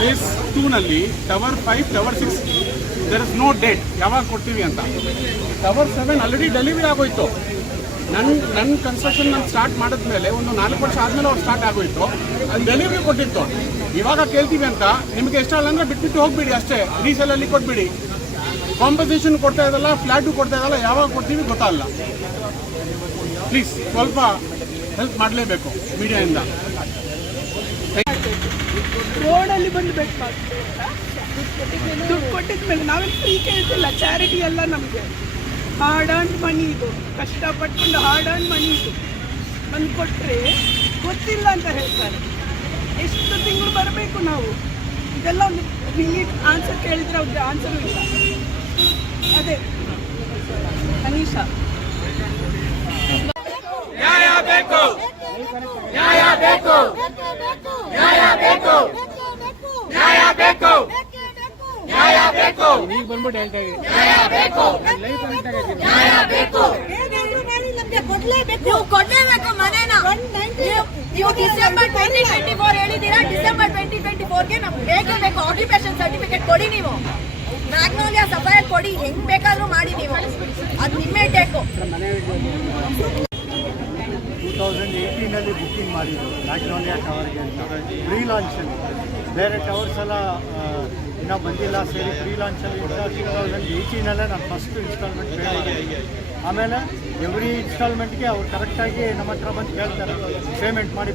Face 2 ನಲ್ಲಿ tower 5 tower 6 there is no date ಯಾವಾಗ ಕೊಡ್ತೀವಿ ಅಂತ. ಟವರ್ 7 ಆಲ್ರೆಡಿ ಡೆಲಿವರಿ ಆಗೋಯ್ತು. ನನ್ನ ಕನ್ಸ್ಟ್ರಕ್ಷನ್ ನಾನು ಸ್ಟಾರ್ಟ್ ಮಾಡಿದ್ಮೇಲೆ ಒಂದು 4 ವರ್ಷ ಆದಮೇಲೆ ಅವ್ರು ಸ್ಟಾರ್ಟ್ ಆಗೋಯ್ತು. ಅದು ಡೆಲಿವರಿ ಕೊಟ್ಟಿತ್ತು. ಇವಾಗ ಕೇಳ್ತೀವಿ ಅಂತ ನಿಮಗೆ ಇಷ್ಟ ಅಲ್ಲ ಅಂದರೆ ಬಿಟ್ಬಿಟ್ಟು ಹೋಗ್ಬಿಡಿ ಅಷ್ಟೇ. ರೀಸೇಲಲ್ಲಿ ಕೊಟ್ಬಿಡಿ. ಕಾಂಪನ್ಸೇಷನ್ ಕೊಡ್ತಾ ಇದ್ದಲ್ಲ, ಫ್ಲ್ಯಾಟು ಕೊಡ್ತಾ ಇದ್ದಲ್ಲ, ಯಾವಾಗ ಕೊಡ್ತೀವಿ ಗೊತ್ತಾಗಲ್ಲ. ಪ್ಲೀಸ್ ಸ್ವಲ್ಪ ಹೆಲ್ಪ್ ಮಾಡಲೇಬೇಕು ಮೀಡಿಯಾದಿಂದ. ರೋಡಲ್ಲಿ ಬಂದು ಬೆಟ್ ದುಡ್ಡು ಕೊಟ್ಟಿದ ಮೇಲೆ ನಾವೇನು ಫ್ರೀ ಕೇಳ್ತಿಲ್ಲ. ಚಾರಿಟಿ ಎಲ್ಲ ನಮಗೆ ಹಾರ್ಡ್ ಅರ್ನ್ ಮನಿ ಇದು, ಕಷ್ಟಪಟ್ಕೊಂಡು ಹಾರ್ಡ್ ಅರ್ನ್ ಮನಿ ಇದು. ಬಂದು ಕೊಟ್ಟರೆ ಗೊತ್ತಿಲ್ಲ ಅಂತ ಹೇಳ್ತಾರೆ. ಎಷ್ಟು ತಿಂಗಳು ಬರಬೇಕು ನಾವು? ಇದೆಲ್ಲ ಒಂದು ರಿಲೀಟ್ ಆನ್ಸರ್ ಕೇಳಿದ್ರೆ ಅವ್ರಿಗೆ ಆನ್ಸರು ಇಲ್ಲ. ಅದೇ ಅನೀಶ ನ್ಯಾಯ ಬೇಕು, ನ್ಯಾಯ ಬೇಕು, ನ್ಯಾಯ ಬೇಕು, ನ್ಯಾಯ ಬೇಕು, ನ್ಯಾಯ ಬೇಕು, ಈಗ ಬಂದ್ಬಿಟ್ಟು ಹೇಳ್ತಾ ಇದ್ದೀನಿ. ನ್ಯಾಯ ಬೇಕು, ನ್ಯಾಯ ಬೇಕು, ನೀವು ಕೊಡ್ಲೇಬೇಕು ಮನೇನ. ನೀವು ಡಿಸೆಂಬರ್ 2024 ಹೇಳಿದ್ದೀರಾ. ಡಿಸೆಂಬರ್ 2024ಗೆ ನಮ್ಗೆ ಬೇಕೇ ಬೇಕು. ಆಕ್ಯುಪೇಷನ್ ಸರ್ಟಿಫಿಕೇಟ್ ಕೊಡಿ. ನೀವು ಮ್ಯಾಗ್ನೋಲಿಯಾ ಸಫೈರ್ ಕೊಡಿ. ಹೆಂಗ್ ಬೇಕಾದ್ರೂ ಮಾಡಿ. ನೀವು ಅದು ನಿಮ್ಮೇ ಟೇಕು. 2018ನಲ್ಲಿ ಬುಕ್ಕಿಂಗ್ ಮಾಡಿದ್ದು ಮ್ಯಾಗ್ನೋಲಿಯಾ ಟವರ್ಗೆ ಅಂತ ಪ್ರೀ ಲಾಂಚಲ್ಲಿ. ಬೇರೆ ಟವರ್ಸ್ ಎಲ್ಲ ಇನ್ನೂ ಬಂದಿಲ್ಲ. ಸೇರಿ ಪ್ರೀ ಲಾಂಚಲ್ಲಿ 2018ನಲ್ಲೇ ನಾನು ಫಸ್ಟ್ ಇನ್ಸ್ಟಾಲ್ಮೆಂಟ್ ಪೇ ಮಾಡಿದ್ದೆ. ಆಮೇಲೆ ಎವ್ರಿ ಇನ್ಸ್ಟಾಲ್ಮೆಂಟ್ಗೆ ಅವ್ರು ಕರೆಕ್ಟಾಗಿ ನಮ್ಮ ಹತ್ರ ಬಂದು ಕೇಳ್ತಾರೆ, ಪೇಮೆಂಟ್ ಮಾಡಿ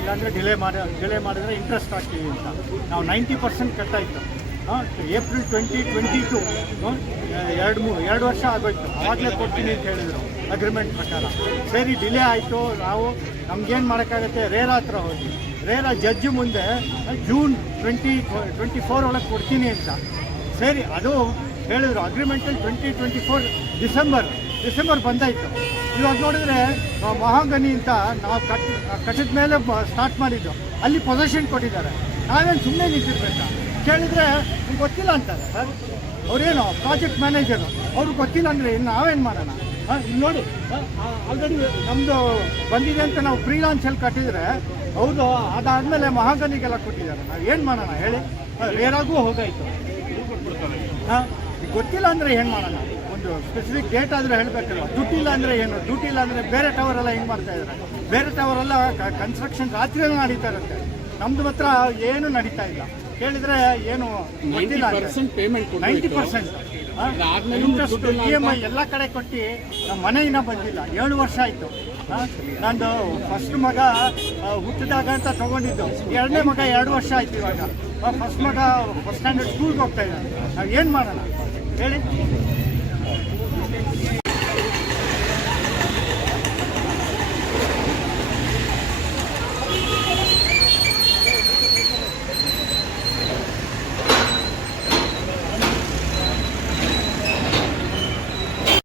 ಇಲ್ಲಾಂದರೆ ಡಿಲೇ ಮಾಡಿದ್ರೆ ಇಂಟ್ರೆಸ್ಟ್ ಹಾಕ್ತೀವಿ ಅಂತ. ನಾವು 90% ಕಟ್ಟಾಯಿತು. ಏಪ್ರಿಲ್ 2022 2 ವರ್ಷ ಆಗೋಯ್ತು. ಆವಾಗಲೇ ಕೊಡ್ತೀನಿ ಅಂತ ಹೇಳಿದರು ಅಗ್ರಿಮೆಂಟ್ ಪ್ರಕಾರ. ಸರಿ ಡಿಲೇ ಆಯಿತು. ನಾವು ನಮ್ಗೇನು ಮಾಡೋಕ್ಕಾಗತ್ತೆ, ರೇರಾ ಹತ್ರ ಹೋಗಿ ರೇರಾ ಜಡ್ಜ್ ಮುಂದೆ ಜೂನ್ 2024 ಒಳಗೆ ಕೊಡ್ತೀನಿ ಅಂತ. ಸರಿ ಅದು ಹೇಳಿದರು ಅಗ್ರಿಮೆಂಟಲ್ಲಿ 2024 ಡಿಸೆಂಬರ್ ಬಂದಾಯಿತು. ಇವಾಗ ನೋಡಿದ್ರೆ ಮಹಾಗನಿ ಅಂತ ನಾವು ಕಟ್ಟಿದ ಮೇಲೆ ಸ್ಟಾರ್ಟ್ ಮಾಡಿದ್ದು, ಅಲ್ಲಿ ಪೊಸೆಷನ್ ಕೊಟ್ಟಿದ್ದಾರೆ. ನಾವೇನು ಸುಮ್ಮನೆ ನಿಂತಿರ್ಬೇಕಾ? ಕೇಳಿದರೆ ನಿಮ್ಗೆ ಗೊತ್ತಿಲ್ಲ ಅಂತಾರೆ ಸರ್. ಅವರೇನು ಪ್ರಾಜೆಕ್ಟ್ ಮ್ಯಾನೇಜರು, ಅವ್ರಿಗೆ ಗೊತ್ತಿಲ್ಲ ಅಂದರೆ ಇನ್ನು ನಾವೇನು ಮಾಡೋಣ? ಇಲ್ಲಿ ನೋಡಿ, ಆಲ್ರೆಡಿ ನಮ್ಮದು ಬಂದಿದೆ ಅಂತ ನಾವು ಪ್ರೀ ಲಾಂಚಲ್ಲಿ ಕಟ್ಟಿದರೆ ಹೌದು, ಅದಾದಮೇಲೆ ಮಹಾಗನಿಗೆಲ್ಲ ಕೊಟ್ಟಿದ್ದಾರೆ. ನಾವು ಏನು ಮಾಡೋಣ ಹೇಳಿ? ರೇರಾಗೂ ಹೋಗಾಯಿತು. ಗೊತ್ತಿಲ್ಲ ಅಂದರೆ ಏನು ಮಾಡೋಣ? ಒಂದು ಸ್ಪೆಸಿಫಿಕ್ ಡೇಟ್ ಆದರೆ ಹೇಳಬೇಕಲ್ಲ. ದುಡ್ಡಿಲ್ಲ ಅಂದರೆ ಏನು? ದುಡ್ಡಿಲ್ಲ ಅಂದರೆ ಬೇರೆ ಟವರೆಲ್ಲ ಹೆಂಗೆ ಮಾಡ್ತಾಯಿದ್ದಾರೆ? ಬೇರೆ ಟವರೆಲ್ಲ ಕನ್ಸ್ಟ್ರಕ್ಷನ್ ರಾತ್ರಿಯೂ ನಡೀತಾ ಇರುತ್ತೆ. ನಮ್ಮದು ಮಾತ್ರ ಏನೂ ನಡೀತಾ ಇಲ್ಲ. ಕೇಳಿದರೆ ಏನು ಗೊತ್ತಿಲ್ಲ. 90% ಇಂಟ್ರೆಸ್ಟ್ EMI ಎಲ್ಲ ಕಡೆ ಕೊಟ್ಟು ನಮ್ಮ ಮನೆ ಇನ್ನೂ ಬಂದಿಲ್ಲ. 7 ವರ್ಷ ಆಯಿತು. ನಂದು ಫಸ್ಟ್ ಮಗ ಹುಟ್ಟಿದಾಗ ಅಂತ ತೊಗೊಂಡಿದ್ದು. 2ನೇ ಮಗ 2 ವರ್ಷ ಆಯ್ತು. ಇವಾಗ ಫಸ್ಟ್ ಮಗ ಫಸ್ಟ್ ಸ್ಟ್ಯಾಂಡರ್ಡ್ ಸ್ಕೂಲ್ಗೆ ಹೋಗ್ತಾ ಇದ್ದಾನೆ. ನಾವು ಏನು ಮಾಡೋಣ ಹೇಳಿ?